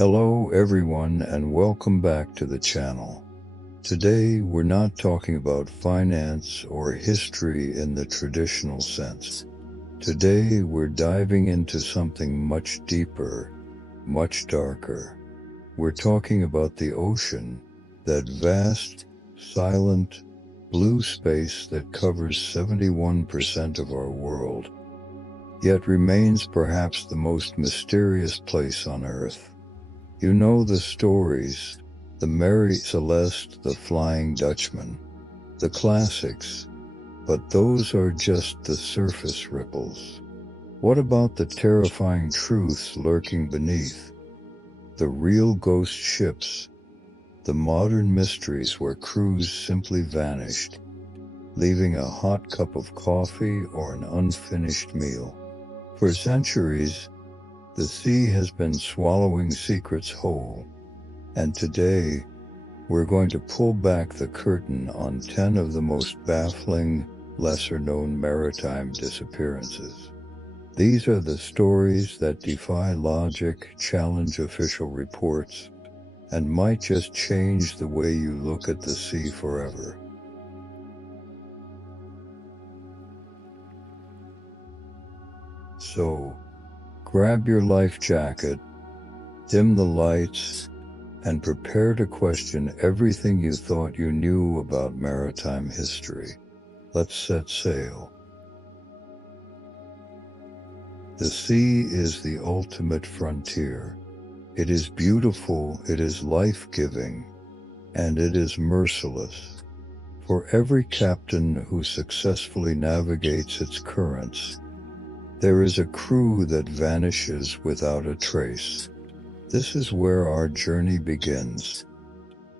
Hello everyone and welcome back to the channel. Today we're not talking about finance or history in the traditional sense. Today we're diving into something much deeper, much darker. We're talking about the ocean, that vast, silent, blue space that covers 71% of our world, yet remains perhaps the most mysterious place on Earth. You know the stories, the Mary Celeste, the Flying Dutchman, the classics, but those are just the surface ripples. What about the terrifying truths lurking beneath? The real ghost ships, the modern mysteries where crews simply vanished, leaving a hot cup of coffee or an unfinished meal. For centuries, the sea has been swallowing secrets whole, and today we're going to pull back the curtain on 10 of the most baffling, lesser-known maritime disappearances. These are the stories that defy logic, challenge official reports, and might just change the way you look at the sea forever. So, grab your life jacket, dim the lights, and prepare to question everything you thought you knew about maritime history. Let's set sail. The sea is the ultimate frontier. It is beautiful, it is life-giving, and it is merciless. For every captain who successfully navigates its currents, there is a crew that vanishes without a trace. This is where our journey begins.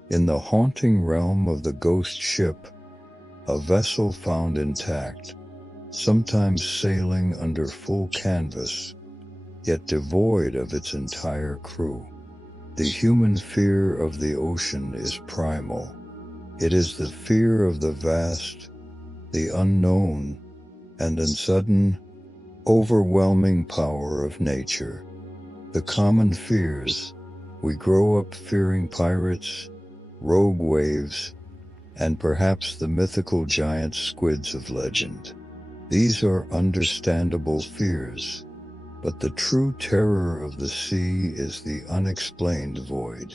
In the haunting realm of the ghost ship, a vessel found intact, sometimes sailing under full canvas, yet devoid of its entire crew. The human fear of the ocean is primal. It is the fear of the vast, the unknown, and the sudden, overwhelming power of nature. The common fears. We grow up fearing pirates, rogue waves, and perhaps the mythical giant squids of legend. These are understandable fears, but the true terror of the sea is the unexplained void.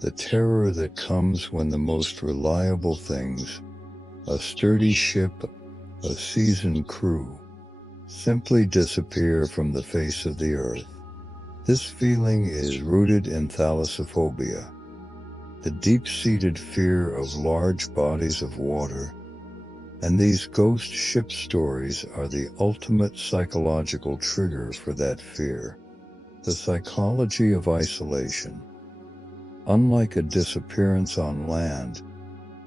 The terror that comes when the most reliable things, a sturdy ship, a seasoned crew, simply disappear from the face of the earth. This feeling is rooted in thalassophobia, the deep-seated fear of large bodies of water, and these ghost ship stories are the ultimate psychological trigger for that fear. The psychology of isolation. Unlike a disappearance on land,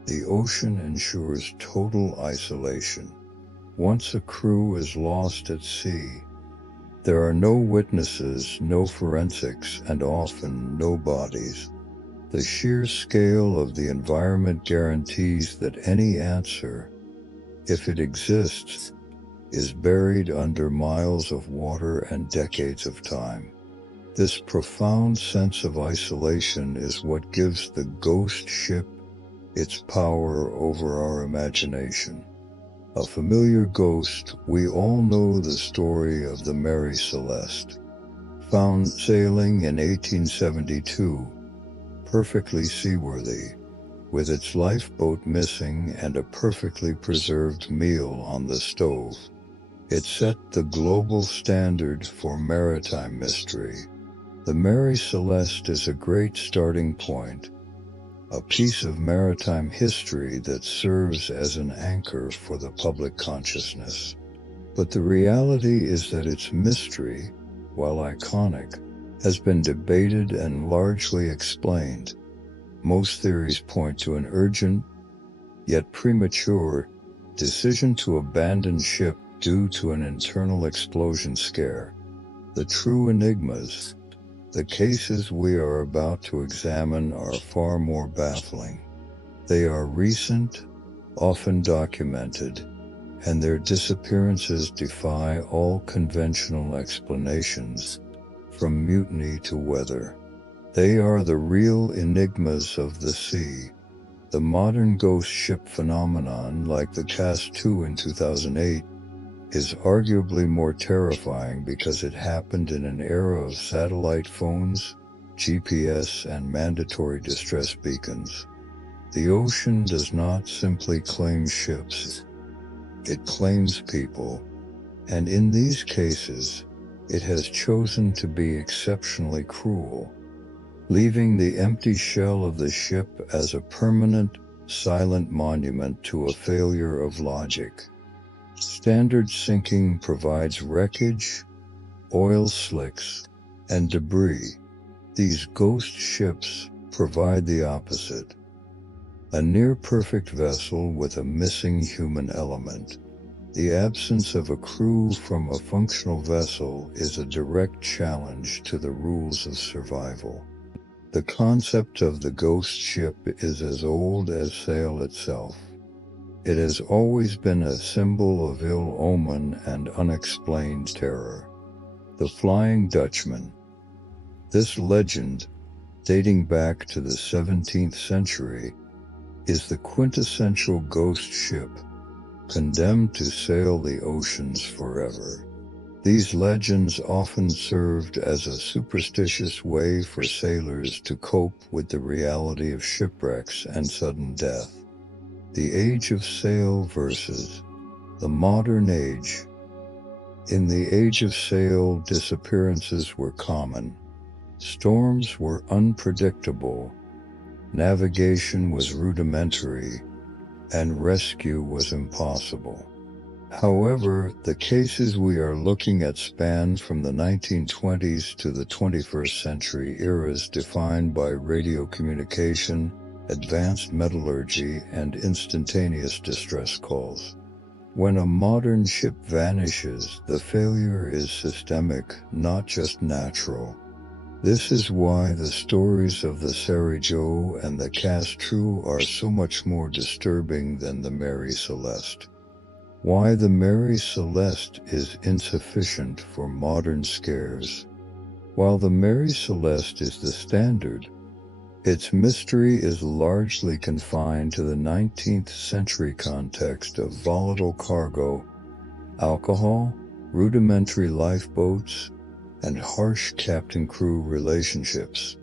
the ocean ensures total isolation. Once a crew is lost at sea, there are no witnesses, no forensics, and often no bodies. The sheer scale of the environment guarantees that any answer, if it exists, is buried under miles of water and decades of time. This profound sense of isolation is what gives the ghost ship its power over our imagination. A familiar ghost, we all know the story of the Mary Celeste. Found sailing in 1872, perfectly seaworthy, with its lifeboat missing and a perfectly preserved meal on the stove. It set the global standard for maritime mystery. The Mary Celeste is a great starting point, a piece of maritime history that serves as an anchor for the public consciousness. But the reality is that its mystery, while iconic, has been debated and largely explained. Most theories point to an urgent, yet premature, decision to abandon ship due to an internal explosion scare. The true enigmas, the cases we are about to examine, are far more baffling. They are recent, often documented, and their disappearances defy all conventional explanations, from mutiny to weather. They are the real enigmas of the sea. The modern ghost ship phenomenon, like the Kaz II in 2008, is arguably more terrifying because it happened in an era of satellite phones, GPS, and mandatory distress beacons. The ocean does not simply claim ships, it claims people, and in these cases, it has chosen to be exceptionally cruel, leaving the empty shell of the ship as a permanent, silent monument to a failure of logic. Standard sinking provides wreckage, oil slicks, and debris. These ghost ships provide the opposite. A near-perfect vessel with a missing human element. The absence of a crew from a functional vessel is a direct challenge to the rules of survival. The concept of the ghost ship is as old as sail itself. It has always been a symbol of ill omen and unexplained terror. The Flying Dutchman. This legend, dating back to the 17th century, is the quintessential ghost ship, condemned to sail the oceans forever. These legends often served as a superstitious way for sailors to cope with the reality of shipwrecks and sudden death. The Age of Sail versus the modern age. In the Age of Sail, disappearances were common. Storms were unpredictable, navigation was rudimentary, and rescue was impossible. However, the cases we are looking at span from the 1920s to the 21st century, eras defined by radio communication, advanced metallurgy, and instantaneous distress calls. When a modern ship vanishes, the failure is systemic, not just natural. This is why the stories of the Sarajevo and the Kaz II are so much more disturbing than the Mary Celeste. Why the Mary Celeste is insufficient for modern scares. While the Mary Celeste is the standard, its mystery is largely confined to the 19th century context of volatile cargo, alcohol, rudimentary lifeboats, and harsh captain-crew relationships.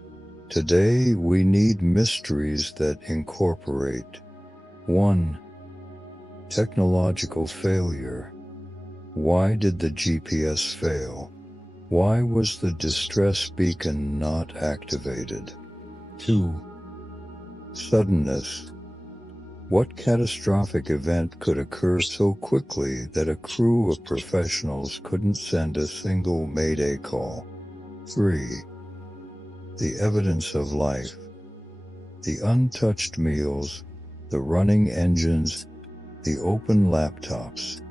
Today, we need mysteries that incorporate 1. Technological failure. Why did the GPS fail? Why was the distress beacon not activated? 2. Suddenness. What catastrophic event could occur so quickly that a crew of professionals couldn't send a single mayday call? 3. The evidence of life. The untouched meals, the running engines, the open laptops.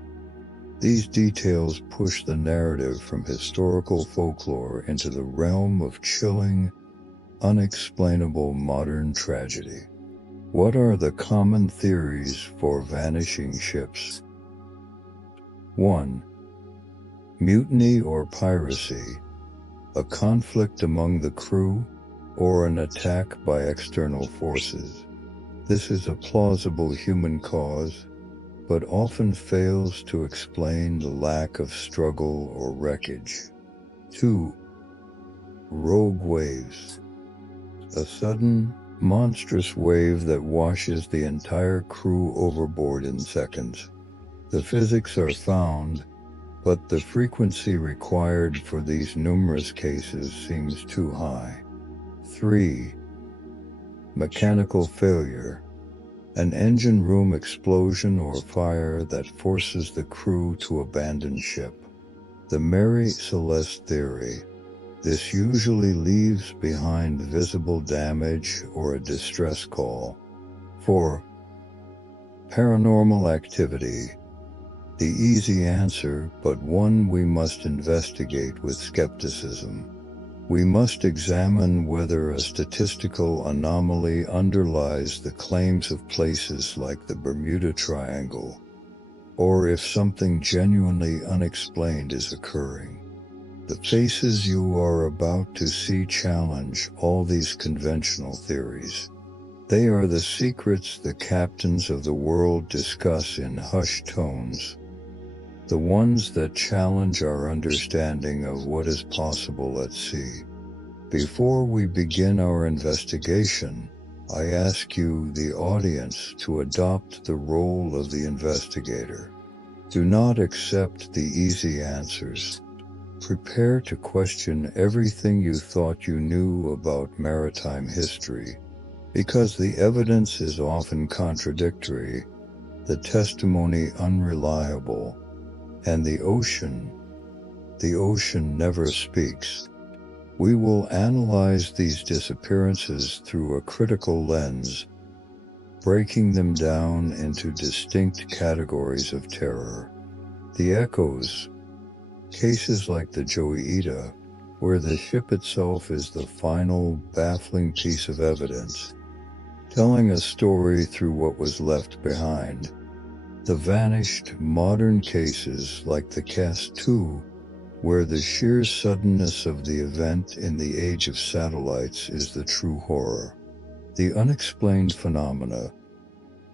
These details push the narrative from historical folklore into the realm of chilling, unexplainable modern tragedy. What are the common theories for vanishing ships? 1. Mutiny or piracy, a conflict among the crew, or an attack by external forces. This is a plausible human cause, but often fails to explain the lack of struggle or wreckage. 2. Rogue waves. A sudden, monstrous wave that washes the entire crew overboard in seconds. The physics are found, but the frequency required for these numerous cases seems too high. 3. Mechanical failure. An engine room explosion or fire that forces the crew to abandon ship. The Mary Celeste theory. This usually leaves behind visible damage or a distress call. 4. Paranormal activity. The easy answer, but one we must investigate with skepticism. We must examine whether a statistical anomaly underlies the claims of places like the Bermuda Triangle, or if something genuinely unexplained is occurring. The faces you are about to see challenge all these conventional theories. They are the secrets the captains of the world discuss in hushed tones, the ones that challenge our understanding of what is possible at sea. Before we begin our investigation, I ask you, the audience, to adopt the role of the investigator. Do not accept the easy answers. Prepare to question everything you thought you knew about maritime history, because the evidence is often contradictory, the testimony unreliable, and the ocean never speaks. We will analyze these disappearances through a critical lens, breaking them down into distinct categories of terror. The echoes, cases like the Joeita, where the ship itself is the final, baffling piece of evidence, telling a story through what was left behind. The vanished, modern cases like the Kaz II, where the sheer suddenness of the event in the age of satellites is the true horror. The unexplained phenomena,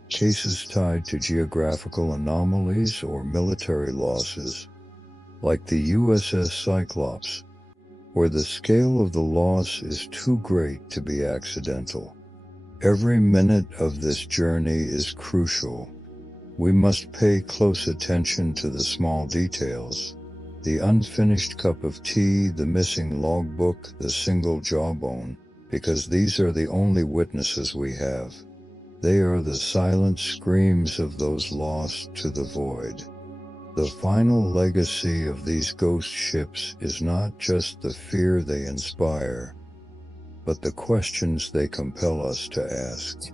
cases tied to geographical anomalies or military losses, like the USS Cyclops, where the scale of the loss is too great to be accidental. Every minute of this journey is crucial. We must pay close attention to the small details. The unfinished cup of tea, the missing logbook, the single jawbone, because these are the only witnesses we have. They are the silent screams of those lost to the void. The final legacy of these ghost ships is not just the fear they inspire, but the questions they compel us to ask.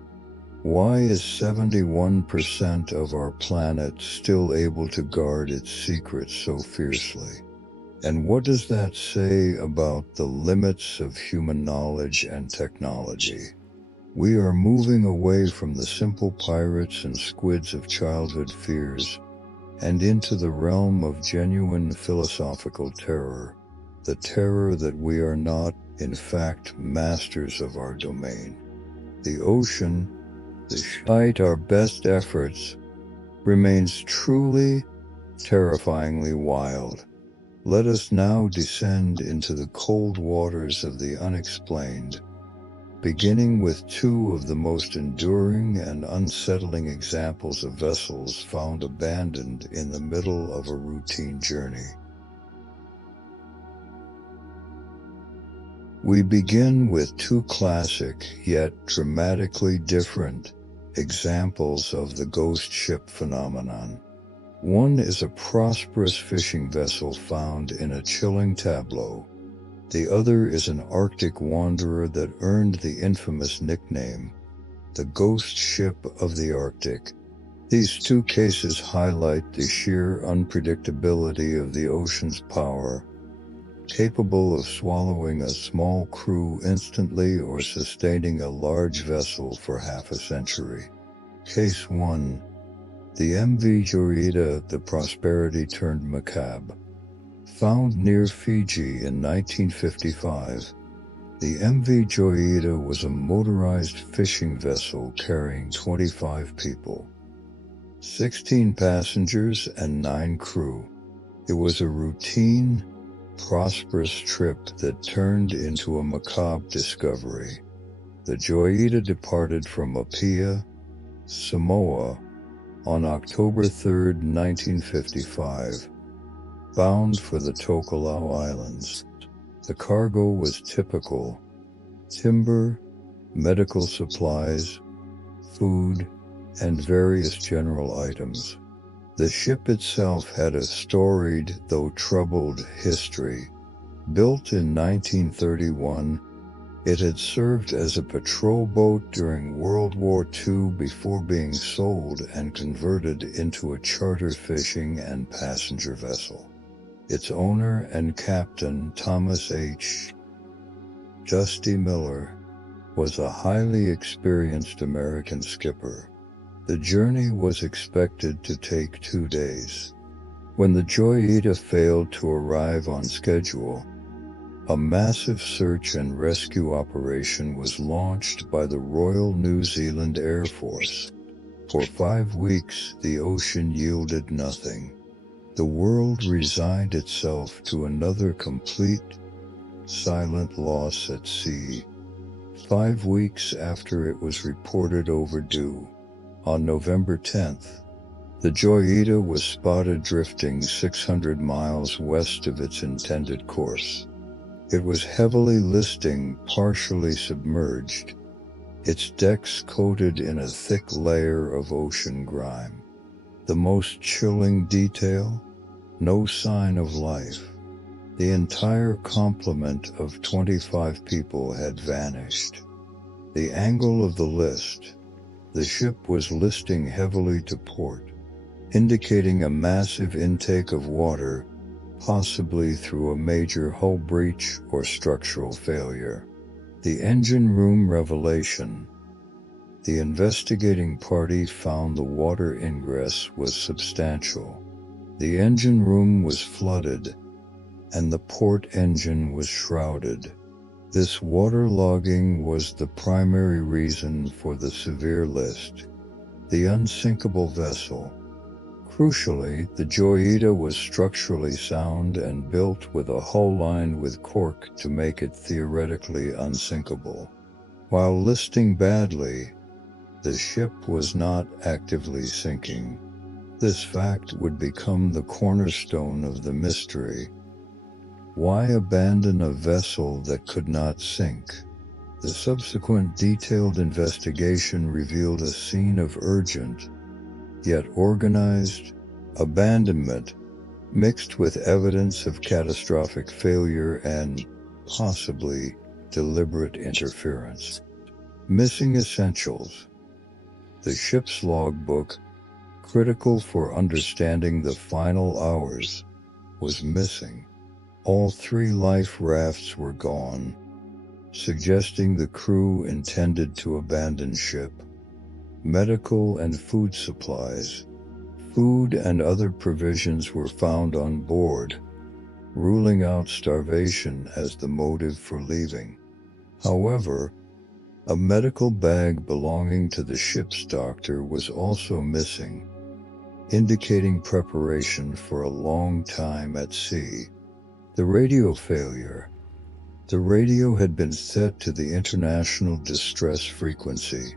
Why is 71% of our planet still able to guard its secrets so fiercely? And what does that say about the limits of human knowledge and technology? We are moving away from the simple pirates and squids of childhood fears and into the realm of genuine philosophical terror, the terror that we are not, in fact, masters of our domain. The ocean, despite our best efforts, remains truly, terrifyingly wild. Let us now descend into the cold waters of the unexplained, beginning with two of the most enduring and unsettling examples of vessels found abandoned in the middle of a routine journey. We begin with two classic, yet dramatically different, examples of the ghost ship phenomenon. One is a prosperous fishing vessel found in a chilling tableau. The other is an Arctic wanderer that earned the infamous nickname, the ghost ship of the Arctic. These two cases highlight the sheer unpredictability of the ocean's power, capable of swallowing a small crew instantly or sustaining a large vessel for half a century. Case 1. The MV Joeita, the Prosperity turned macabre. Found near Fiji in 1955, the MV Joeita was a motorized fishing vessel carrying 25 people, 16 passengers and 9 crew. It was a routine, prosperous trip that turned into a macabre discovery. The Joeita departed from Apia, Samoa, on October 3, 1955, bound for the Tokelau Islands. The cargo was typical: timber, medical supplies, food, and various general items. The ship itself had a storied, though troubled, history. Built in 1931, it had served as a patrol boat during World War II before being sold and converted into a charter fishing and passenger vessel. Its owner and captain, Thomas H. Dusty Miller, was a highly experienced American skipper. The journey was expected to take 2 days. When the Joyita failed to arrive on schedule, a massive search and rescue operation was launched by the Royal New Zealand Air Force. For 5 weeks, the ocean yielded nothing. The world resigned itself to another complete, silent loss at sea. 5 weeks after it was reported overdue, on November 10th, the Joyita was spotted drifting 600 miles west of its intended course. It was heavily listing, partially submerged, its decks coated in a thick layer of ocean grime. The most chilling detail? No sign of life. The entire complement of 25 people had vanished. The angle of the list. The ship was listing heavily to port, indicating a massive intake of water, possibly through a major hull breach or structural failure. The engine room revelation. The investigating party found the water ingress was substantial. The engine room was flooded, and the port engine was shrouded. This waterlogging was the primary reason for the severe list. The unsinkable vessel. Crucially, the Joyita was structurally sound and built with a hull lined with cork to make it theoretically unsinkable. While listing badly, the ship was not actively sinking. This fact would become the cornerstone of the mystery. Why abandon a vessel that could not sink? The subsequent detailed investigation revealed a scene of urgent, yet organized, abandonment, mixed with evidence of catastrophic failure and, possibly, deliberate interference. Missing essentials. The ship's logbook, critical for understanding the final hours, was missing. All 3 life rafts were gone, suggesting the crew intended to abandon ship. Medical and food supplies. Food and other provisions were found on board, ruling out starvation as the motive for leaving. However, a medical bag belonging to the ship's doctor was also missing, indicating preparation for a long time at sea. The radio failure. The radio had been set to the international distress frequency,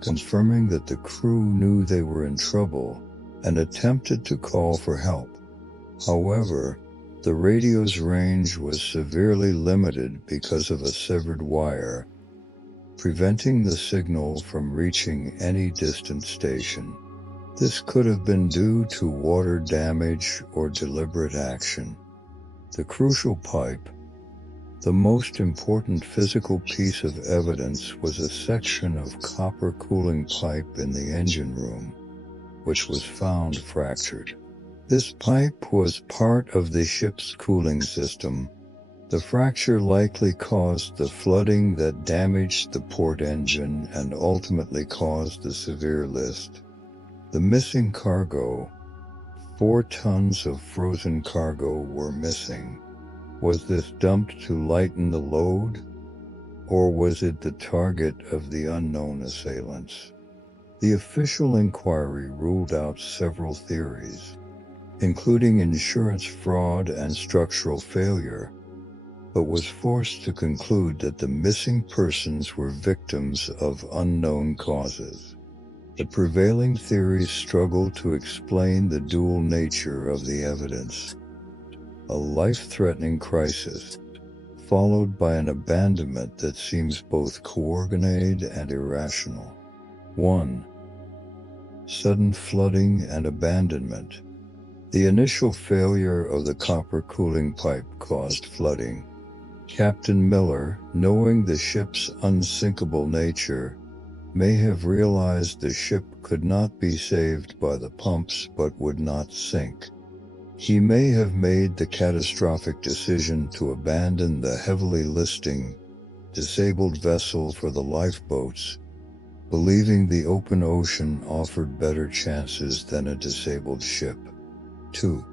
confirming that the crew knew they were in trouble and attempted to call for help. However, the radio's range was severely limited because of a severed wire, preventing the signal from reaching any distant station. This could have been due to water damage or deliberate action. The crucial pipe. The most important physical piece of evidence was a section of copper cooling pipe in the engine room, which was found fractured. This pipe was part of the ship's cooling system. The fracture likely caused the flooding that damaged the port engine and ultimately caused the severe list. The missing cargo. 4 tons of frozen cargo were missing. Was this dumped to lighten the load, or was it the target of the unknown assailants? The official inquiry ruled out several theories, including insurance fraud and structural failure, but was forced to conclude that the missing persons were victims of unknown causes. The prevailing theories struggle to explain the dual nature of the evidence. A life-threatening crisis, followed by an abandonment that seems both coordinated and irrational. 1. Sudden flooding and abandonment. The initial failure of the copper cooling pipe caused flooding. Captain Miller, knowing the ship's unsinkable nature, may have realized the ship could not be saved by the pumps but would not sink. He may have made the catastrophic decision to abandon the heavily listing, disabled vessel for the lifeboats, believing the open ocean offered better chances than a disabled ship. 2.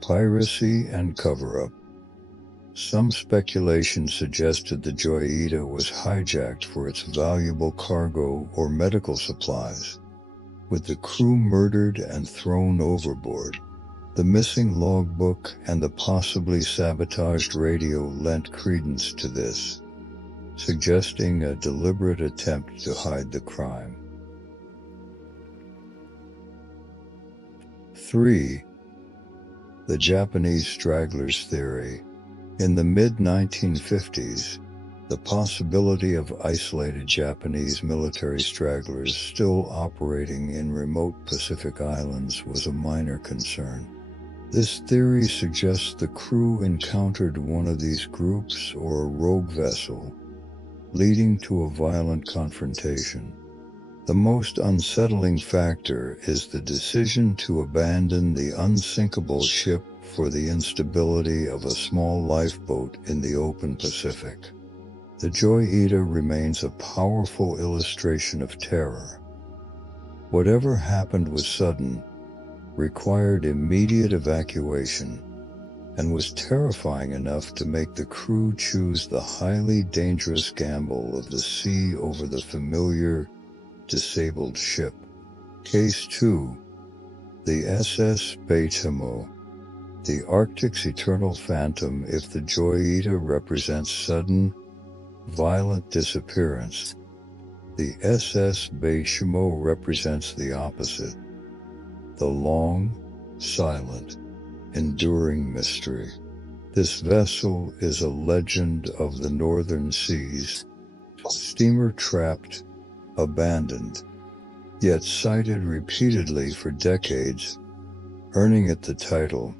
piracy and cover-up. Some speculation suggested the Joyita was hijacked for its valuable cargo or medical supplies, with the crew murdered and thrown overboard. The missing logbook and the possibly sabotaged radio lent credence to this, suggesting a deliberate attempt to hide the crime. 3. The Japanese stragglers theory. In the mid-1950s, the possibility of isolated Japanese military stragglers still operating in remote Pacific islands was a minor concern. This theory suggests the crew encountered one of these groups or a rogue vessel, leading to a violent confrontation. The most unsettling factor is the decision to abandon the unsinkable ship for the instability of a small lifeboat in the open Pacific. The Joyita remains a powerful illustration of terror. Whatever happened was sudden, required immediate evacuation, and was terrifying enough to make the crew choose the highly dangerous gamble of the sea over the familiar, disabled ship. Case 2. The SS Baychimo. The Arctic's eternal phantom. If the Joyita represents sudden, violent disappearance, the SS Baychimo represents the opposite, the long, silent, enduring mystery. This vessel is a legend of the northern seas, a steamer trapped, abandoned, yet sighted repeatedly for decades, earning it the title,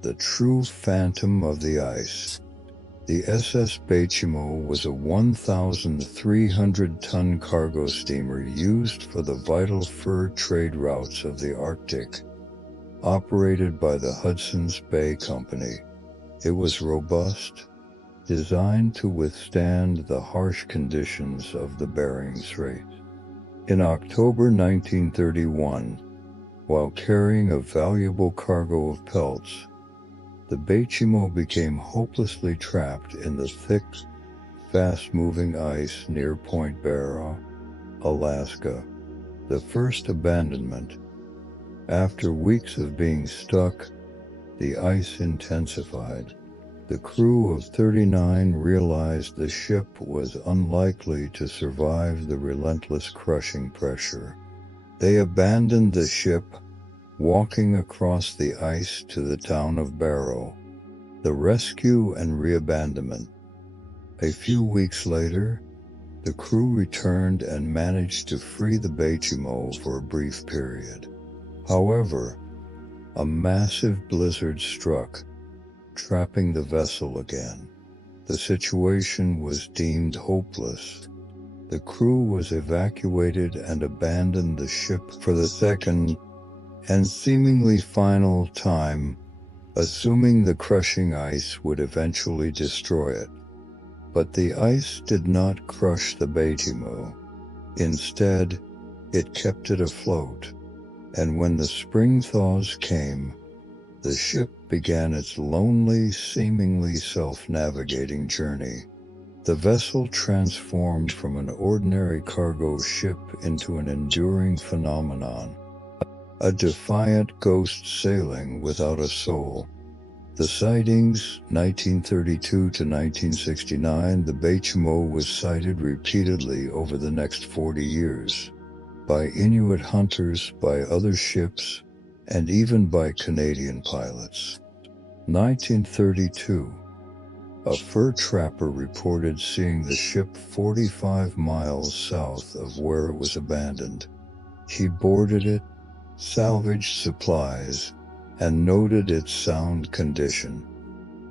the true phantom of the ice. The SS Baychimo was a 1,300-ton cargo steamer used for the vital fur trade routes of the Arctic, operated by the Hudson's Bay Company. It was robust, designed to withstand the harsh conditions of the Bering Strait. In October 1931, while carrying a valuable cargo of pelts, the Baychimo became hopelessly trapped in the thick, fast-moving ice near Point Barrow, Alaska. The first abandonment. After weeks of being stuck, the ice intensified. The crew of 39 realized the ship was unlikely to survive the relentless crushing pressure. They abandoned the ship, walking across the ice to the town of Barrow. The rescue and reabandonment. A few weeks later, the crew returned and managed to free the Baychimo for a brief period. However, a massive blizzard struck, trapping the vessel again. The situation was deemed hopeless. The crew was evacuated and abandoned the ship for the second and seemingly final time, assuming the crushing ice would eventually destroy it. But the ice did not crush the Baychimo. Instead, it kept it afloat, and when the spring thaws came, the ship began its lonely, seemingly self-navigating journey. The vessel transformed from an ordinary cargo ship into an enduring phenomenon, a defiant ghost sailing without a soul. The sightings, 1932 to 1969, the Baychimo was sighted repeatedly over the next 40 years, by Inuit hunters, by other ships, and even by Canadian pilots. 1932. A fur trapper reported seeing the ship 45 miles south of where it was abandoned. He boarded it, salvaged supplies, and noted its sound condition.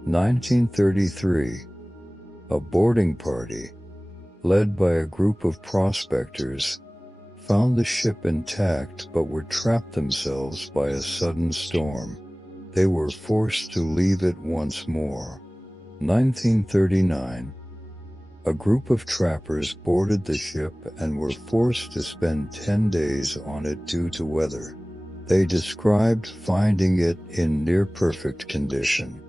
1933. A boarding party, led by a group of prospectors, found the ship intact but were trapped themselves by a sudden storm. They were forced to leave it once more. 1939. A group of trappers boarded the ship and were forced to spend 10 days on it due to weather. They described finding it in near-perfect condition.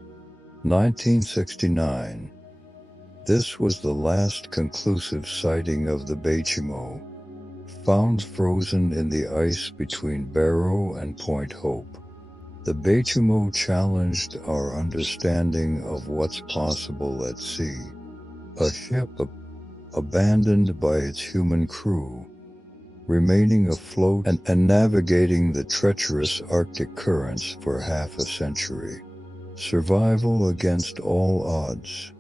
1969. This was the last conclusive sighting of the Baychimo, found frozen in the ice between Barrow and Point Hope. The Baychimo challenged our understanding of what's possible at sea. A ship abandoned by its human crew, remaining afloat and navigating the treacherous Arctic currents for half a century. Survival against all odds.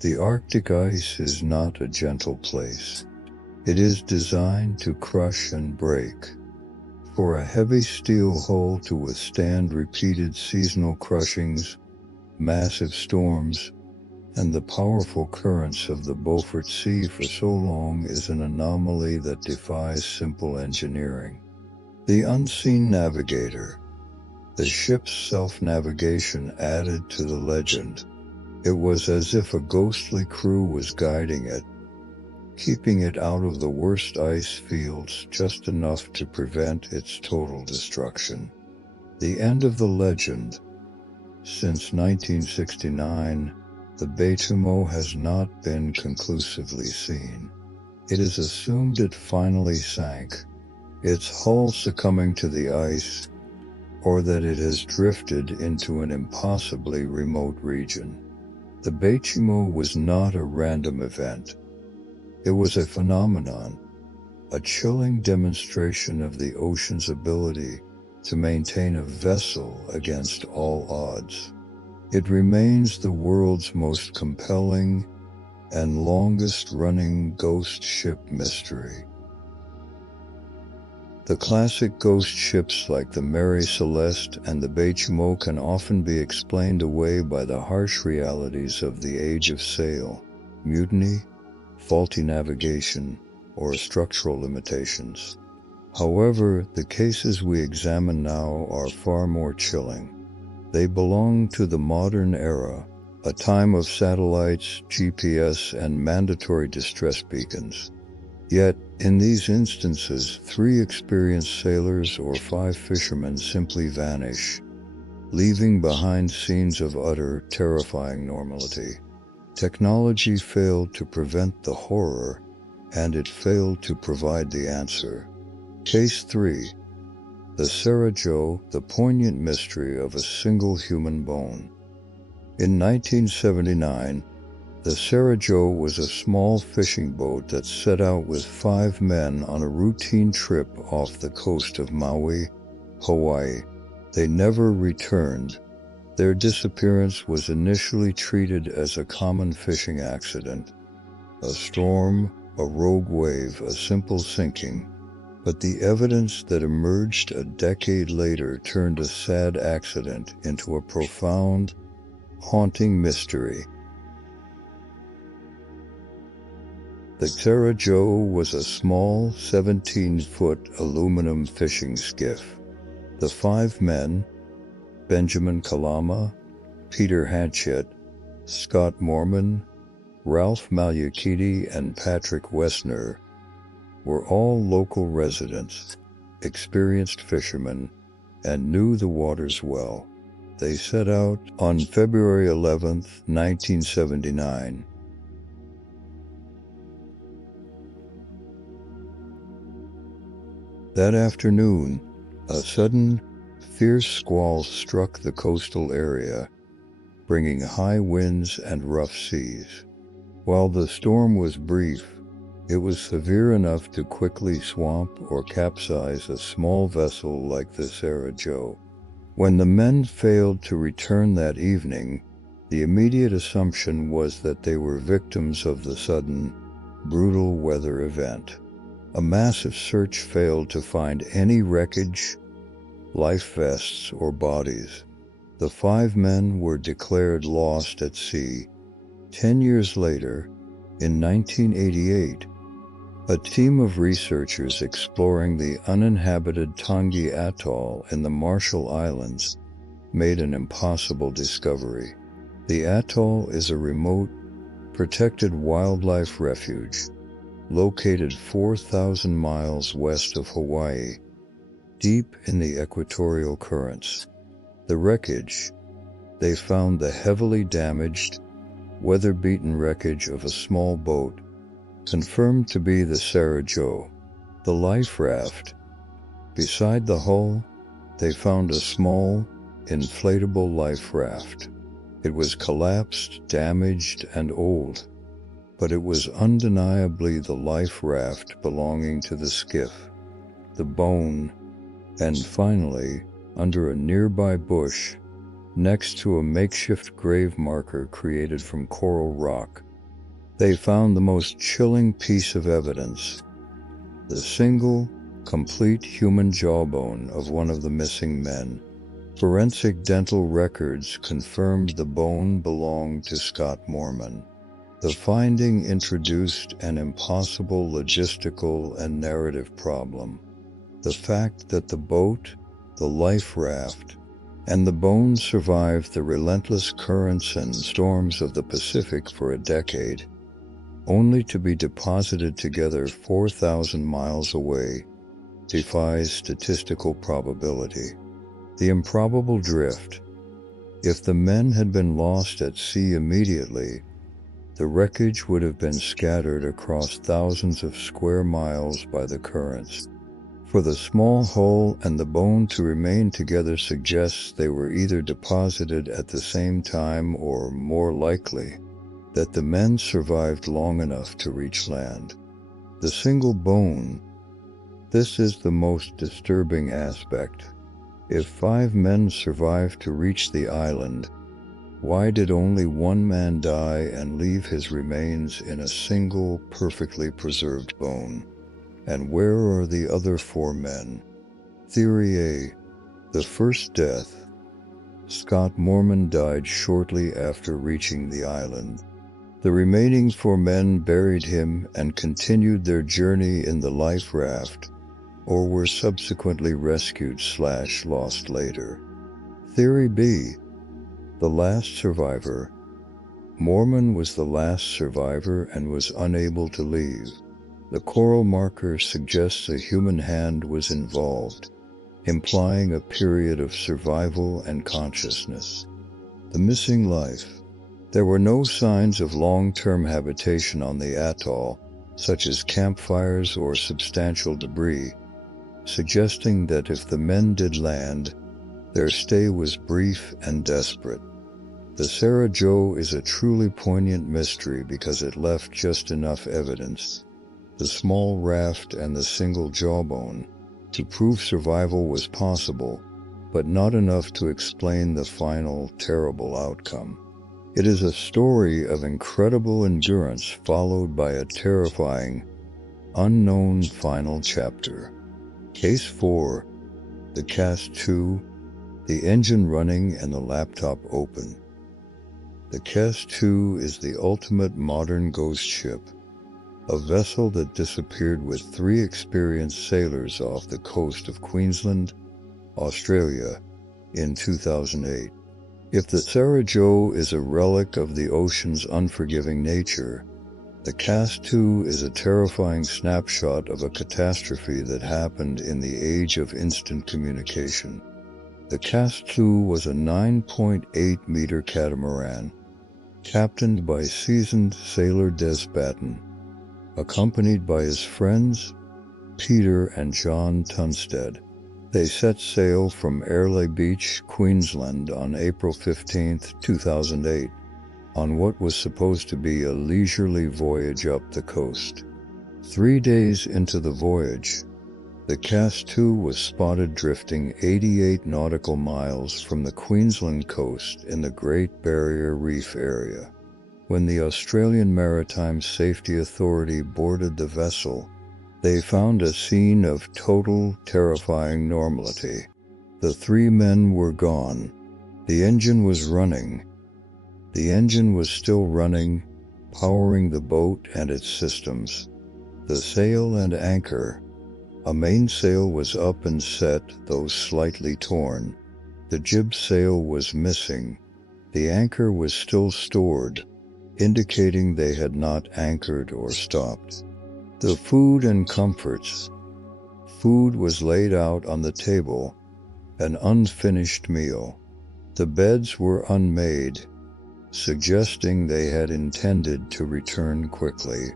The Arctic ice is not a gentle place. It is designed to crush and break. For a heavy steel hull to withstand repeated seasonal crushings, massive storms, and the powerful currents of the Beaufort Sea for so long is an anomaly that defies simple engineering. The unseen navigator. The ship's self-navigation added to the legend. It was as if a ghostly crew was guiding it, keeping it out of the worst ice fields just enough to prevent its total destruction. The end of the legend. Since 1969, the Baychimo has not been conclusively seen. It is assumed it finally sank, its hull succumbing to the ice, or that it has drifted into an impossibly remote region. The Baychimo was not a random event. It was a phenomenon, a chilling demonstration of the ocean's ability to maintain a vessel against all odds. It remains the world's most compelling and longest-running ghost ship mystery. The classic ghost ships like the Mary Celeste and the Baychimo can often be explained away by the harsh realities of the age of sail, mutiny, faulty navigation, or structural limitations. However, the cases we examine now are far more chilling. They belong to the modern era, a time of satellites, GPS, and mandatory distress beacons. Yet, in these instances, 3 experienced sailors or 5 fishermen simply vanish, leaving behind scenes of utter, terrifying normality. Technology failed to prevent the horror, and it failed to provide the answer. Case 3. The Sarah Jo, the poignant mystery of a single human bone. In 1979, the Sarah Jo was a small fishing boat that set out with 5 men on a routine trip off the coast of Maui, Hawaii. They never returned. Their disappearance was initially treated as a common fishing accident. A storm, a rogue wave, a simple sinking. But the evidence that emerged a decade later turned a sad accident into a profound, haunting mystery. The Sarah Jo was a small 17-foot aluminum fishing skiff. The 5 men, Benjamin Kalama, Peter Hanchett, Scott Mormon, Ralph Magliacchetti, and Patrick Wessner, were all local residents, experienced fishermen, and knew the waters well. They set out on February 11, 1979. That afternoon, a sudden, fierce squall struck the coastal area, bringing high winds and rough seas. While the storm was brief, it was severe enough to quickly swamp or capsize a small vessel like the Sarah Jo. When the men failed to return that evening, the immediate assumption was that they were victims of the sudden, brutal weather event. A massive search failed to find any wreckage, life vests, or bodies. The 5 men were declared lost at sea. 10 years later, in 1988, a team of researchers exploring the uninhabited Tangi Atoll in the Marshall Islands made an impossible discovery. The atoll is a remote, protected wildlife refuge located 4,000 miles west of Hawaii, deep in the equatorial currents. The wreckage. They found the heavily damaged, weather-beaten wreckage of a small boat, confirmed to be the Sarah Jo. The life raft. Beside the hull, they found a small, inflatable life raft. It was collapsed, damaged, and old, but it was undeniably the life raft belonging to the skiff. The bone, and finally, under a nearby bush, next to a makeshift grave marker created from coral rock, they found the most chilling piece of evidence: the single, complete human jawbone of one of the missing men. Forensic dental records confirmed the bone belonged to Scott Moorman. The finding introduced an impossible logistical and narrative problem. The fact that the boat, the life raft, and the bone survived the relentless currents and storms of the Pacific for a decade, only to be deposited together 4,000 miles away, defies statistical probability. The improbable drift. If the men had been lost at sea immediately, the wreckage would have been scattered across thousands of square miles by the currents. For the small hull and the bone to remain together suggests they were either deposited at the same time or, more likely, that the men survived long enough to reach land. The single bone. This is the most disturbing aspect. If 5 men survived to reach the island, why did only one man die and leave his remains in a single, perfectly preserved bone? And where are the other 4 men? Theory A. The first death. Scott Moorman died shortly after reaching the island. The remaining 4 men buried him and continued their journey in the life raft, or were subsequently rescued/lost later. Theory B. The last survivor. Moorman was the last survivor and was unable to leave. The coral marker suggests a human hand was involved, implying a period of survival and consciousness. The missing life. There were no signs of long-term habitation on the atoll, such as campfires or substantial debris, suggesting that if the men did land, their stay was brief and desperate. The Sarah Jo is a truly poignant mystery because it left just enough evidence, the small raft and the single jawbone, to prove survival was possible, but not enough to explain the final, terrible outcome. It is a story of incredible endurance followed by a terrifying, unknown final chapter. Case 4. The Kaz II, the engine running and the laptop open. The Kaz II is the ultimate modern ghost ship, a vessel that disappeared with 3 experienced sailors off the coast of Queensland, Australia, in 2008. If the Sarah Jo is a relic of the ocean's unforgiving nature, the Kaz II is a terrifying snapshot of a catastrophe that happened in the age of instant communication. The Kaz II was a 9.8-meter catamaran, captained by seasoned sailor Des Batten, accompanied by his friends, Peter and John Tunstead. They set sail from Airlie Beach, Queensland on April 15, 2008, on what was supposed to be a leisurely voyage up the coast. 3 days into the voyage, the Kaz II was spotted drifting 88 nautical miles from the Queensland coast in the Great Barrier Reef area. When the Australian Maritime Safety Authority boarded the vessel, they found a scene of total, terrifying normality. The 3 men were gone. The engine was running. The engine was still running, powering the boat and its systems. The sail and anchor. A mainsail was up and set, though slightly torn. The jib sail was missing. The anchor was still stored, indicating they had not anchored or stopped. The food and comforts. Food was laid out on the table, an unfinished meal. The beds were unmade, suggesting they had intended to return quickly.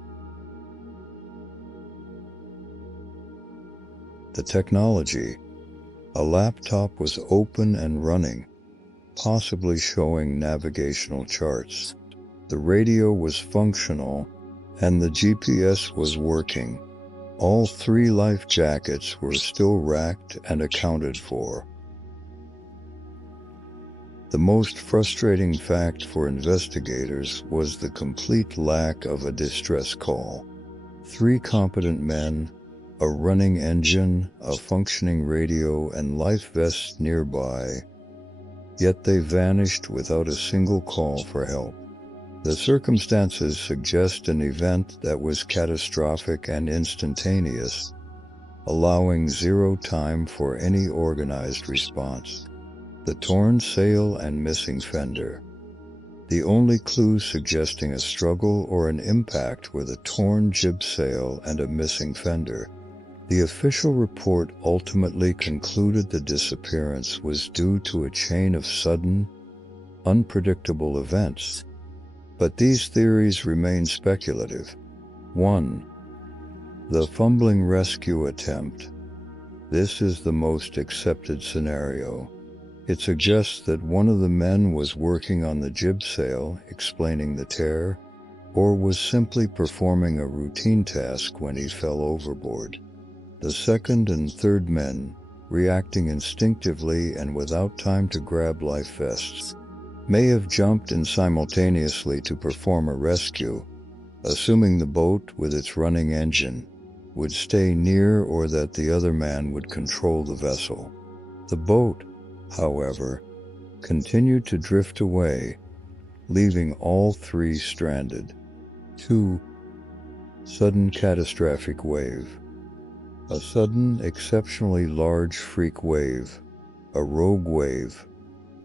The technology. A laptop was open and running, possibly showing navigational charts. The radio was functional, and the GPS was working. All 3 life jackets were still racked and accounted for. The most frustrating fact for investigators was the complete lack of a distress call. 3 competent men, a running engine, a functioning radio, and life vests nearby, yet they vanished without a single call for help. The circumstances suggest an event that was catastrophic and instantaneous, allowing 0 time for any organized response. The torn sail and missing fender. The only clues suggesting a struggle or an impact were the torn jib sail and a missing fender. The official report ultimately concluded the disappearance was due to a chain of sudden, unpredictable events. But these theories remain speculative. 1. The fumbling rescue attempt. This is the most accepted scenario. It suggests that one of the men was working on the jib sail, explaining the tear, or was simply performing a routine task when he fell overboard. The second and third men, reacting instinctively and without time to grab life vests, may have jumped in simultaneously to perform a rescue, assuming the boat with its running engine would stay near or that the other man would control the vessel. The boat, however, continued to drift away, leaving all 3 stranded. 2. Sudden catastrophic wave. A sudden, exceptionally large freak wave, a rogue wave,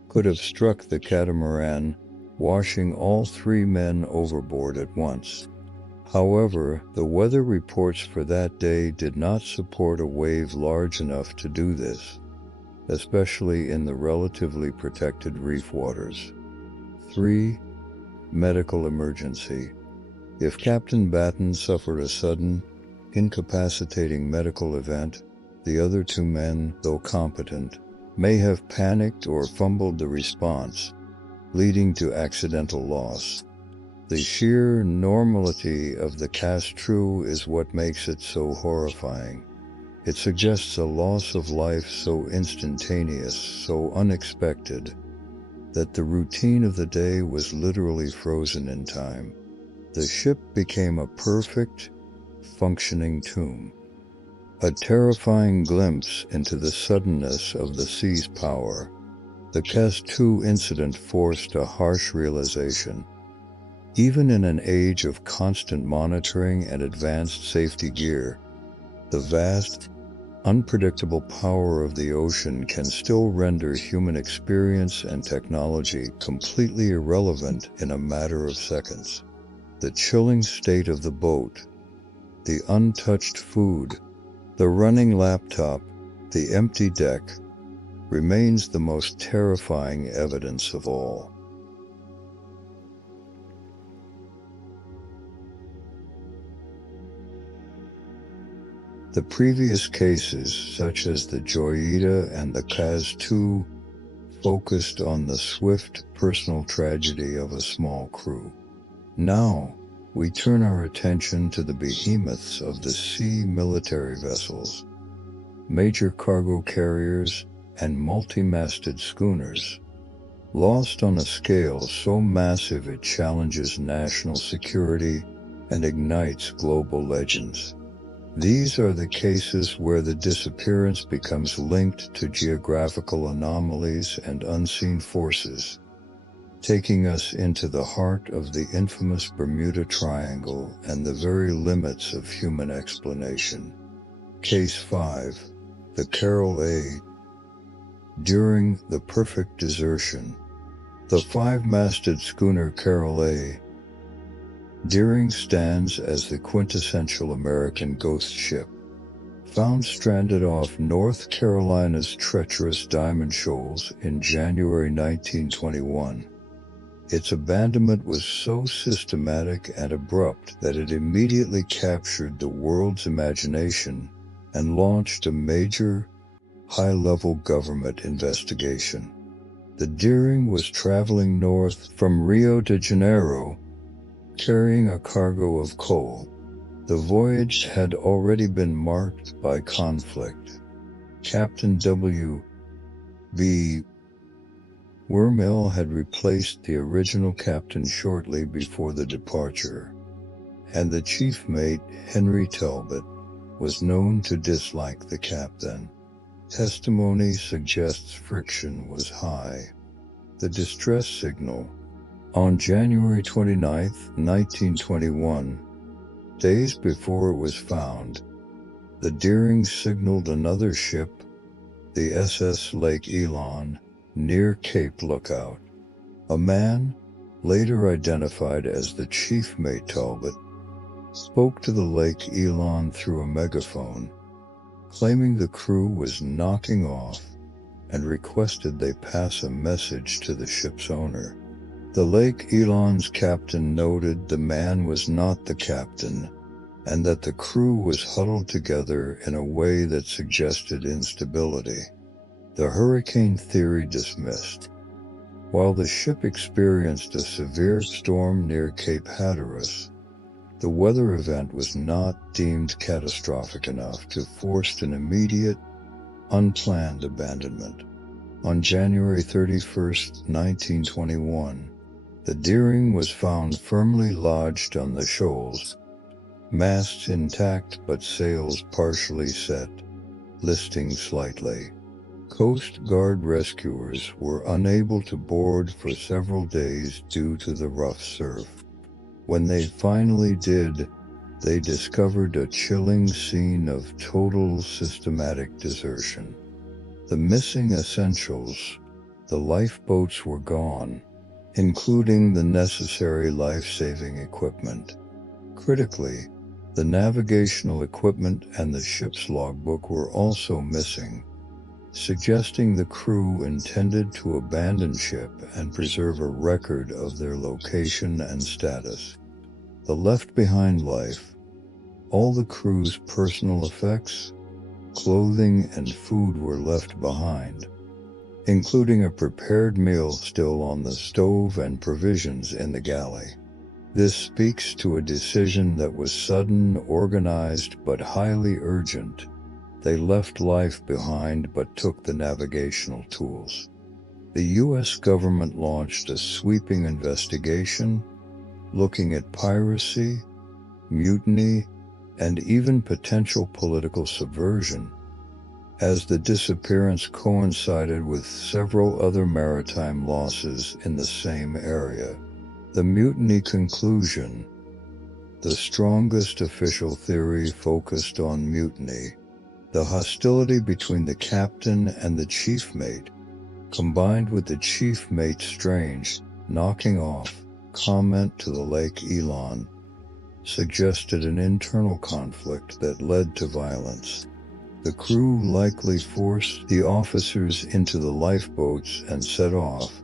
could have struck the catamaran, washing all 3 men overboard at once. However, the weather reports for that day did not support a wave large enough to do this, especially in the relatively protected reef waters. 3. Medical emergency. If Captain Batten suffered a sudden, incapacitating medical event, the other 2 men, though competent, may have panicked or fumbled the response, leading to accidental loss. The sheer normality of the Kaz II is what makes it so horrifying. It suggests a loss of life so instantaneous, so unexpected, that the routine of the day was literally frozen in time. The ship became a perfect, functioning tomb. A terrifying glimpse into the suddenness of the sea's power. The Kaz II incident forced a harsh realization. Even in an age of constant monitoring and advanced safety gear, the vast, unpredictable power of the ocean can still render human experience and technology completely irrelevant in a matter of seconds. The chilling state of the boat, the untouched food, the running laptop, the empty deck, remains the most terrifying evidence of all. The previous cases, such as the Joyita and the Kaz II, focused on the swift personal tragedy of a small crew. Now, we turn our attention to the behemoths of the sea military vessels, major cargo carriers, and multi-masted schooners, lost on a scale so massive it challenges national security and ignites global legends. These are the cases where the disappearance becomes linked to geographical anomalies and unseen forces, taking us into the heart of the infamous Bermuda Triangle and the very limits of human explanation. Case 5. The Carol A. During the perfect desertion, the 5-masted schooner Carol A. Deering stands as the quintessential American ghost ship. Found stranded off North Carolina's treacherous Diamond Shoals in January 1921. Its abandonment was so systematic and abrupt that it immediately captured the world's imagination and launched a major, high-level government investigation. The Deering was traveling north from Rio de Janeiro, carrying a cargo of coal. The voyage had already been marked by conflict. Captain W.B. Wormell had replaced the original captain shortly before the departure, and the chief mate, Henry Talbot, was known to dislike the captain. Testimony suggests friction was high. The distress signal. On January 29, 1921, days before it was found, the Deering signaled another ship, the SS Lake Elon, near Cape Lookout. A man, later identified as the chief mate Talbot, spoke to the Lake Elon through a megaphone, claiming the crew was knocking off and requested they pass a message to the ship's owner. The Lake Elon's captain noted the man was not the captain and that the crew was huddled together in a way that suggested instability. The hurricane theory dismissed. While the ship experienced a severe storm near Cape Hatteras, the weather event was not deemed catastrophic enough to force an immediate, unplanned abandonment. On January 31, 1921, the Deering was found firmly lodged on the shoals, masts intact but sails partially set, listing slightly. Coast Guard rescuers were unable to board for several days due to the rough surf. When they finally did, they discovered a chilling scene of total systematic desertion. The missing essentials, the lifeboats were gone, including the necessary life-saving equipment. Critically, the navigational equipment and the ship's logbook were also missing, suggesting the crew intended to abandon ship and preserve a record of their location and status. The left-behind life, all the crew's personal effects, clothing and food were left behind, including a prepared meal still on the stove and provisions in the galley. This speaks to a decision that was sudden, organized, but highly urgent. They left life behind but took the navigational tools. The U.S. government launched a sweeping investigation, looking at piracy, mutiny, and even potential political subversion. As the disappearance coincided with several other maritime losses in the same area. The mutiny conclusion. The strongest official theory focused on mutiny. The hostility between the captain and the chief mate, combined with the chief mate's strange, knocking off comment to the Lake Elon, suggested an internal conflict that led to violence. The crew likely forced the officers into the lifeboats and set off,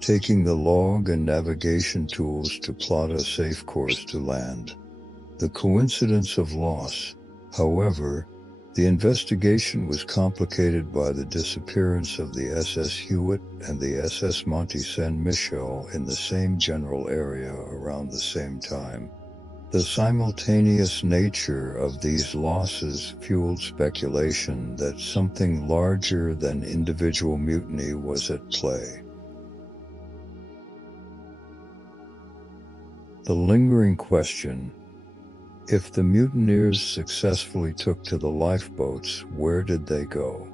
taking the log and navigation tools to plot a safe course to land. The coincidence of loss, however, the investigation was complicated by the disappearance of the SS Hewitt and the SS Monte San Michel in the same general area around the same time. The simultaneous nature of these losses fueled speculation that something larger than individual mutiny was at play. The lingering question: if the mutineers successfully took to the lifeboats, where did they go?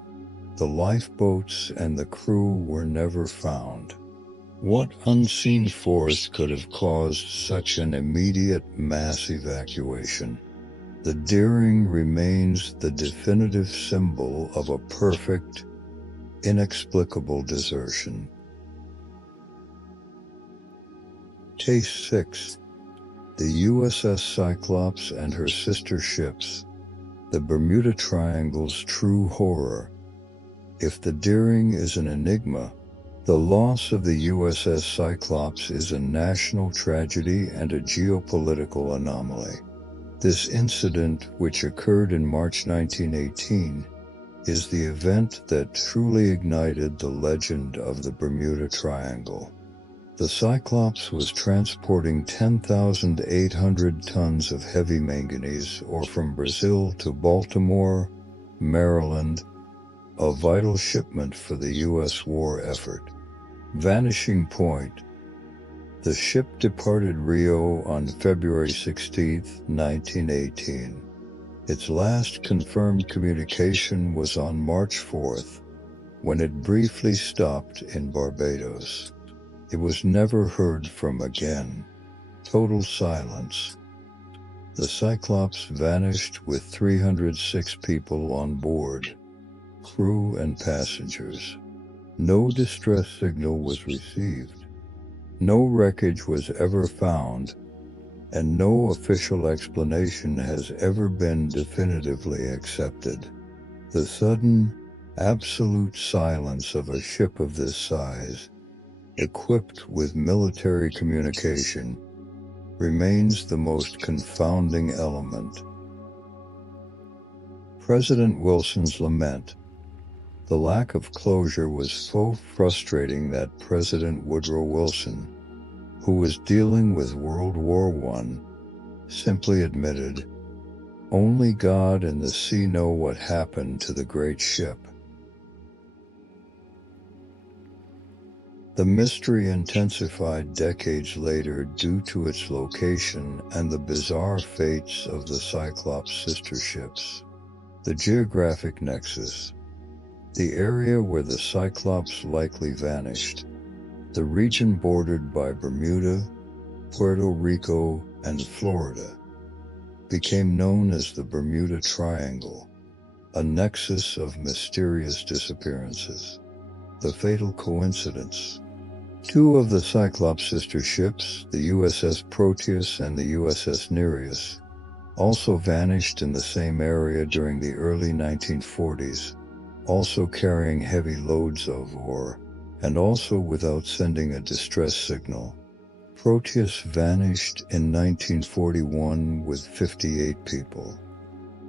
The lifeboats and the crew were never found. What unseen force could have caused such an immediate mass evacuation? The Deering remains the definitive symbol of a perfect, inexplicable desertion. Case 6. The USS Cyclops and her sister ships, The Bermuda Triangle's true horror. If the daring is an enigma, the loss of the USS Cyclops is a national tragedy and a geopolitical anomaly. This incident, which occurred in March 1918, is the event that truly ignited the legend of the Bermuda Triangle. The Cyclops was transporting 10,800 tons of heavy manganese ore from Brazil to Baltimore, Maryland, a vital shipment for the U.S. war effort. Vanishing point. The ship departed Rio on February 16, 1918. Its last confirmed communication was on March 4, when it briefly stopped in Barbados. It was never heard from again. Total silence. The Cyclops vanished with 306 people on board, crew and passengers. No distress signal was received. No wreckage was ever found, and no official explanation has ever been definitively accepted. The sudden, absolute silence of a ship of this size, equipped with military communication, remains the most confounding element. President Wilson's lament. The lack of closure was so frustrating that President Woodrow Wilson, who was dealing with World War I, simply admitted, "Only God and the sea know what happened to the great ship." The mystery intensified decades later due to its location and the bizarre fates of the Cyclops sister ships. The geographic nexus. The area where the Cyclops likely vanished, the region bordered by Bermuda, Puerto Rico, and Florida, became known as the Bermuda Triangle, a nexus of mysterious disappearances. The fatal coincidence. Two of the Cyclops sister ships, the USS Proteus and the USS Nereus, also vanished in the same area during the early 1940s, also carrying heavy loads of ore, and also without sending a distress signal. Proteus vanished in 1941 with 58 people.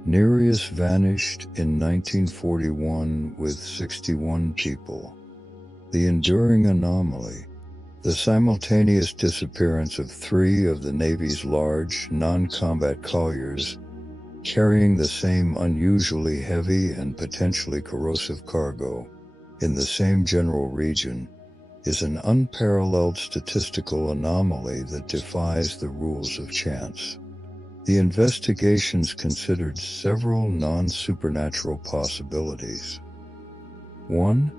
Nereus vanished in 1941 with 61 people. The enduring anomaly. The simultaneous disappearance of 3 of the Navy's large, non-combat colliers, carrying the same unusually heavy and potentially corrosive cargo, in the same general region, is an unparalleled statistical anomaly that defies the rules of chance. The investigations considered several non-supernatural possibilities. 1.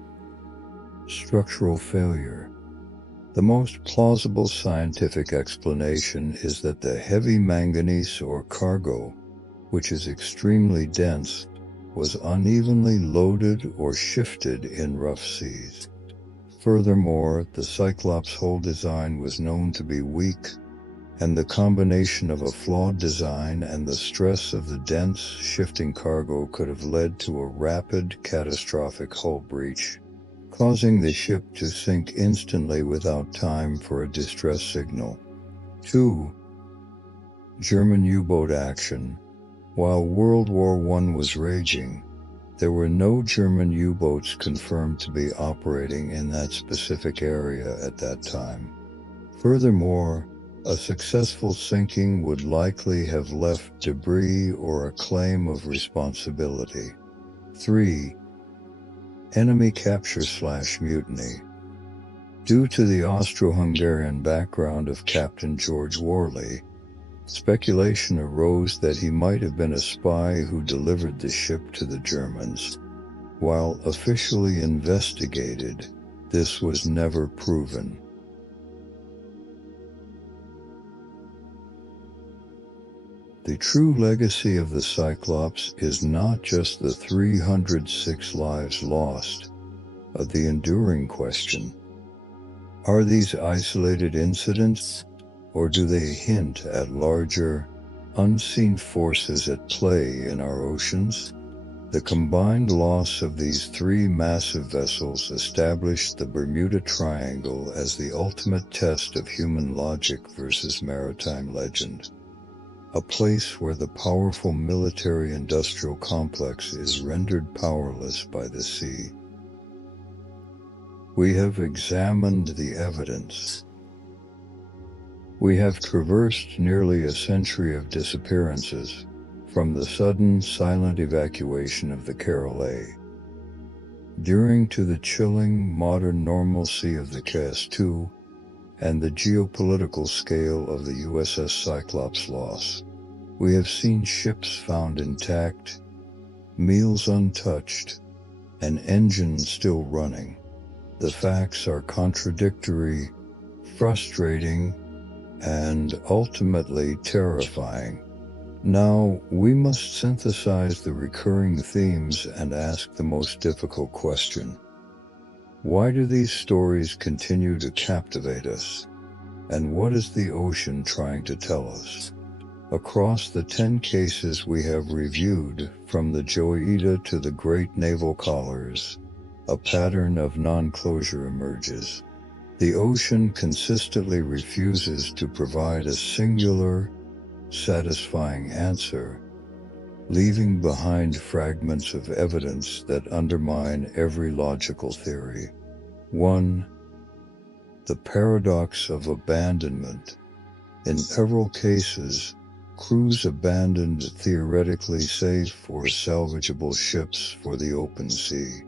Structural failure. The most plausible scientific explanation is that the heavy manganese or cargo, which is extremely dense, was unevenly loaded or shifted in rough seas. Furthermore, the Cyclops' hull design was known to be weak, and the combination of a flawed design and the stress of the dense, shifting cargo could have led to a rapid, catastrophic hull breach, causing the ship to sink instantly without time for a distress signal. 2. German U-boat action. While World War I was raging, there were no German U-boats confirmed to be operating in that specific area at that time. Furthermore, a successful sinking would likely have left debris or a claim of responsibility. 3. Enemy capture/mutiny. Due to the Austro-Hungarian background of Captain George Worley, speculation arose that he might have been a spy who delivered the ship to the Germans. While officially investigated, this was never proven. The true legacy of the Cyclops is not just the 306 lives lost, but the enduring question: are these isolated incidents, or do they hint at larger, unseen forces at play in our oceans? The combined loss of these three massive vessels established the Bermuda Triangle as the ultimate test of human logic versus maritime legend. A place where the powerful military-industrial complex is rendered powerless by the sea. We have examined the evidence. We have traversed nearly a century of disappearances, from the sudden, silent evacuation of the Carol A. During to the chilling, modern normalcy of the Kaz II, and the geopolitical scale of the USS Cyclops loss. We have seen ships found intact, meals untouched, and engines still running. The facts are contradictory, frustrating, and ultimately terrifying. Now, we must synthesize the recurring themes and ask the most difficult question. Why do these stories continue to captivate us? And what is the ocean trying to tell us? Across the 10 cases we have reviewed, from the Joyita to the great naval collars, a pattern of non-closure emerges. The ocean consistently refuses to provide a singular, satisfying answer, leaving behind fragments of evidence that undermine every logical theory. 1. The paradox of abandonment. In several cases, crews abandoned theoretically safe or salvageable ships for the open sea.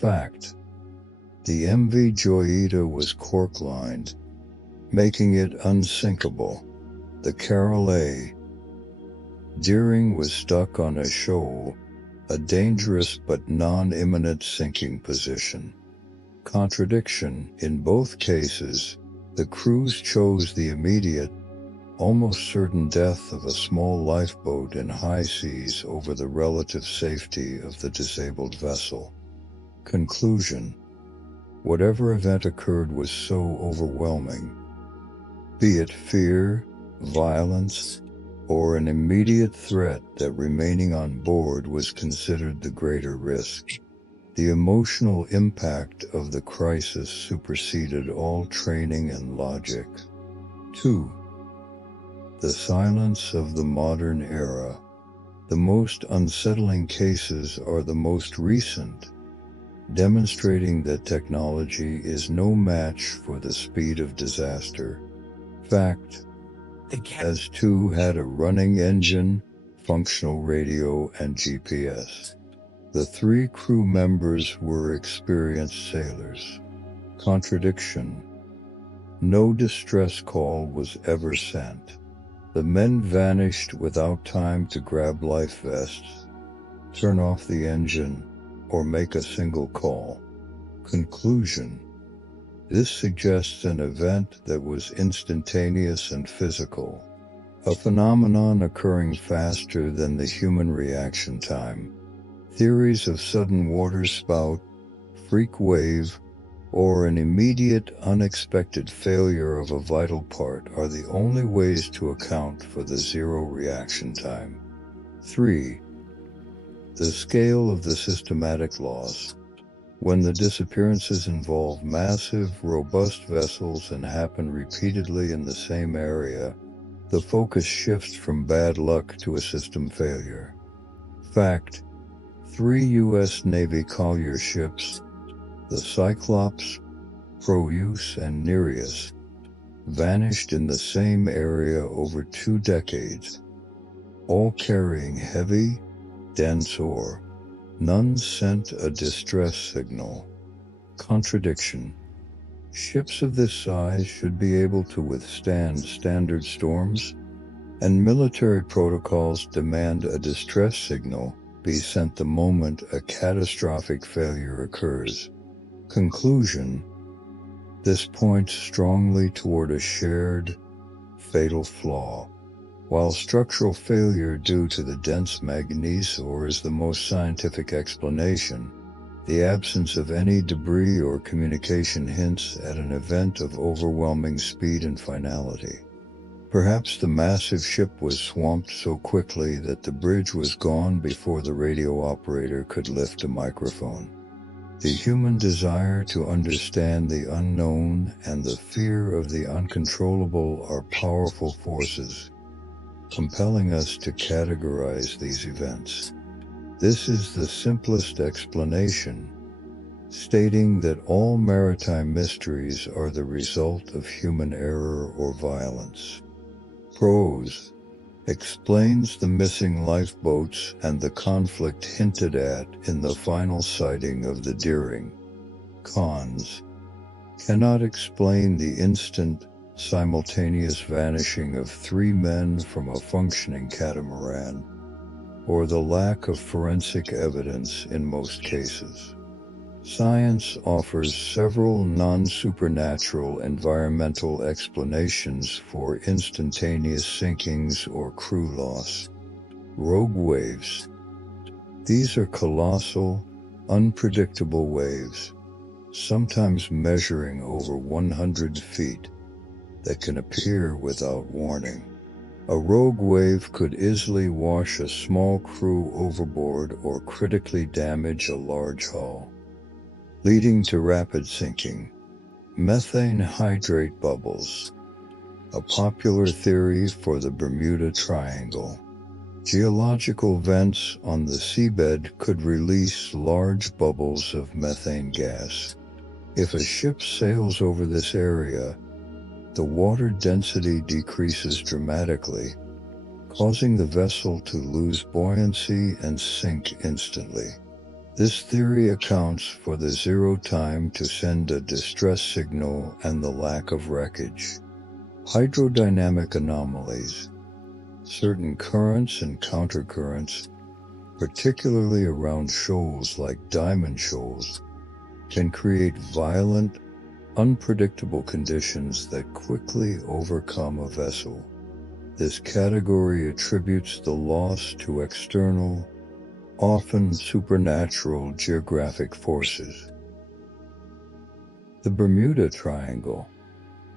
Fact: the MV Joyita was cork-lined, making it unsinkable. The Carol A. Deering was stuck on a shoal, a dangerous but non-imminent sinking position. Contradiction: in both cases, the crews chose the immediate, almost certain death of a small lifeboat in high seas over the relative safety of the disabled vessel. Conclusion: whatever event occurred was so overwhelming, be it fear, violence, or an immediate threat, that remaining on board was considered the greater risk. The emotional impact of the crisis superseded all training and logic. 2. The silence of the modern era. The most unsettling cases are the most recent, demonstrating that technology is no match for the speed of disaster. Fact: the Kaz II had a running engine, functional radio, and GPS. The 3 crew members were experienced sailors. Contradiction: no distress call was ever sent. The men vanished without time to grab life vests, turn off the engine, or make a single call. Conclusion: this suggests an event that was instantaneous and physical, a phenomenon occurring faster than the human reaction time. Theories of sudden waterspout, freak wave, or an immediate, unexpected failure of a vital part are the only ways to account for the zero reaction time. 3. The scale of the systematic loss. When the disappearances involve massive, robust vessels and happen repeatedly in the same area, the focus shifts from bad luck to a system failure. Fact: 3 U.S. Navy collier ships, the Cyclops, Proteus, and Nereus, vanished in the same area over 2 decades, all carrying heavy, dense ore. None sent a distress signal. Contradiction: ships of this size should be able to withstand standard storms, and military protocols demand a distress signal be sent the moment a catastrophic failure occurs. Conclusion: this points strongly toward a shared, fatal flaw. While structural failure due to the dense manganese ore is the most scientific explanation, the absence of any debris or communication hints at an event of overwhelming speed and finality. Perhaps the massive ship was swamped so quickly that the bridge was gone before the radio operator could lift a microphone. The human desire to understand the unknown and the fear of the uncontrollable are powerful forces, compelling us to categorize these events. This is the simplest explanation, stating that all maritime mysteries are the result of human error or violence. Prose explains the missing lifeboats and the conflict hinted at in the final sighting of the Deering. Cons cannot explain the instant, simultaneous vanishing of 3 men from a functioning catamaran, or the lack of forensic evidence in most cases. Science offers several non-supernatural environmental explanations for instantaneous sinkings or crew loss. Rogue waves. These are colossal, unpredictable waves, sometimes measuring over 100 feet, that can appear without warning. A rogue wave could easily wash a small crew overboard or critically damage a large hull, leading to rapid sinking. Methane hydrate bubbles, a popular theory for the Bermuda Triangle. Geological vents on the seabed could release large bubbles of methane gas. If a ship sails over this area, the water density decreases dramatically, causing the vessel to lose buoyancy and sink instantly. This theory accounts for the zero time to send a distress signal and the lack of wreckage. Hydrodynamic anomalies. Certain currents and countercurrents, particularly around shoals like diamond shoals, can create violent, unpredictable conditions that quickly overcome a vessel. This category attributes the loss to external, often supernatural geographic forces. The Bermuda Triangle,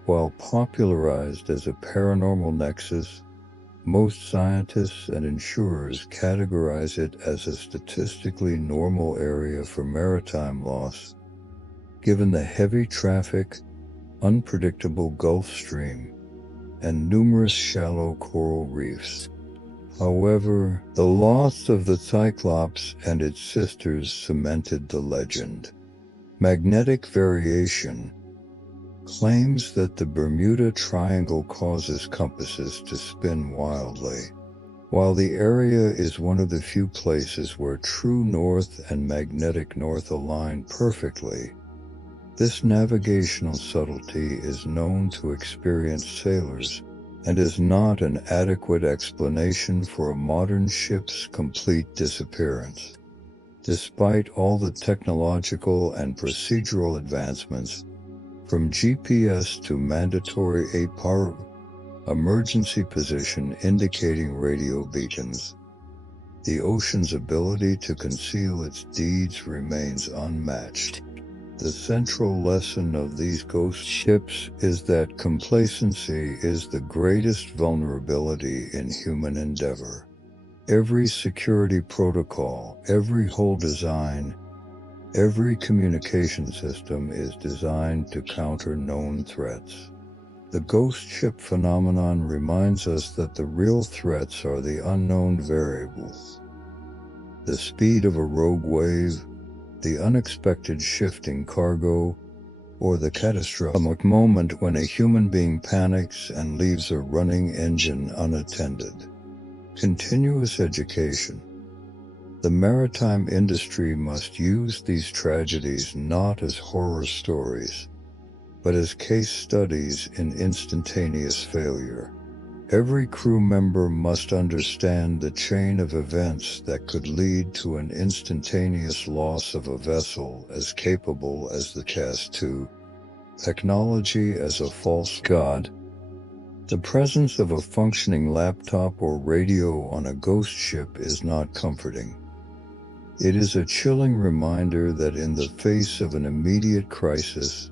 while popularized as a paranormal nexus, most scientists and insurers categorize it as a statistically normal area for maritime loss, given the heavy traffic, unpredictable Gulf Stream, and numerous shallow coral reefs. However, the loss of the Cyclops and its sisters cemented the legend. Magnetic variation claims that the Bermuda Triangle causes compasses to spin wildly. While the area is one of the few places where true north and magnetic north align perfectly, this navigational subtlety is known to experienced sailors and is not an adequate explanation for a modern ship's complete disappearance. Despite all the technological and procedural advancements, from GPS to mandatory APAR, emergency position indicating radio beacons, the ocean's ability to conceal its deeds remains unmatched. The central lesson of these ghost ships is that complacency is the greatest vulnerability in human endeavor. Every security protocol, every hull design, every communication system is designed to counter known threats. The ghost ship phenomenon reminds us that the real threats are the unknown variables. The speed of a rogue wave, the unexpected shifting cargo, or the catastrophic moment when a human being panics and leaves a running engine unattended. Continuous education. The maritime industry must use these tragedies not as horror stories, but as case studies in instantaneous failure. Every crew member must understand the chain of events that could lead to an instantaneous loss of a vessel as capable as the Kaz II. Technology as a false god. The presence of a functioning laptop or radio on a ghost ship is not comforting. It is a chilling reminder that in the face of an immediate crisis,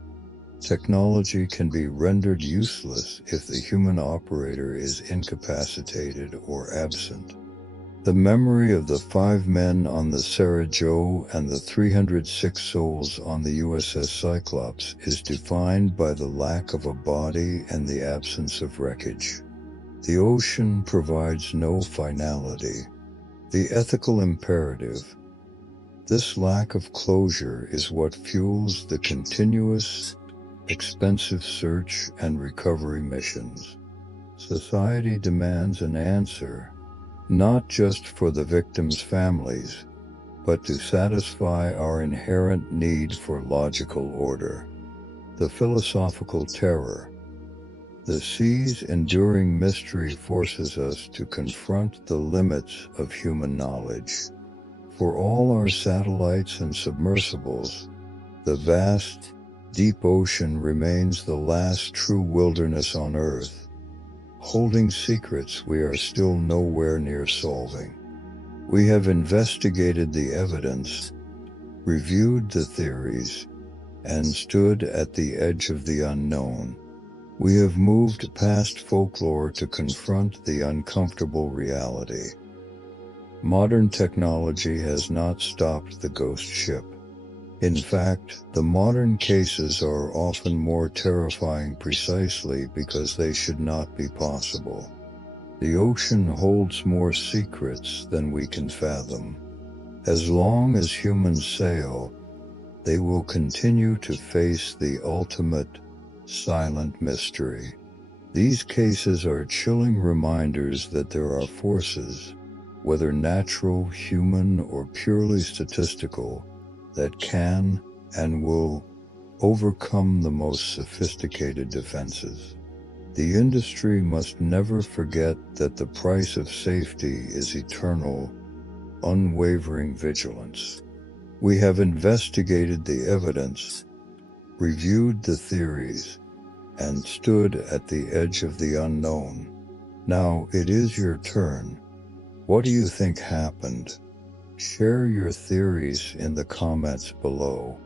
Technology can be rendered useless if the human operator is incapacitated or absent. The memory of the 5 men on the Sarah Jo and the 306 souls on the USS Cyclops is defined by the lack of a body and the absence of wreckage. The ocean provides no finality. The ethical imperative. This lack of closure is what fuels the continuous, expensive search and recovery missions. Society demands an answer, not just for the victims' families, but to satisfy our inherent need for logical order. The philosophical terror. The sea's enduring mystery forces us to confront the limits of human knowledge. For all our satellites and submersibles, the vast, deep ocean remains the last true wilderness on Earth, holding secrets we are still nowhere near solving. We have investigated the evidence, reviewed the theories, and stood at the edge of the unknown. We have moved past folklore to confront the uncomfortable reality. Modern technology has not stopped the ghost ship. In fact, the modern cases are often more terrifying precisely because they should not be possible. The ocean holds more secrets than we can fathom. As long as humans sail, they will continue to face the ultimate, silent mystery. These cases are chilling reminders that there are forces, whether natural, human, or purely statistical, that can and will overcome the most sophisticated defenses. The industry must never forget that the price of safety is eternal, unwavering vigilance. We have investigated the evidence, reviewed the theories, and stood at the edge of the unknown. Now it is your turn. What do you think happened? Share your theories in the comments below.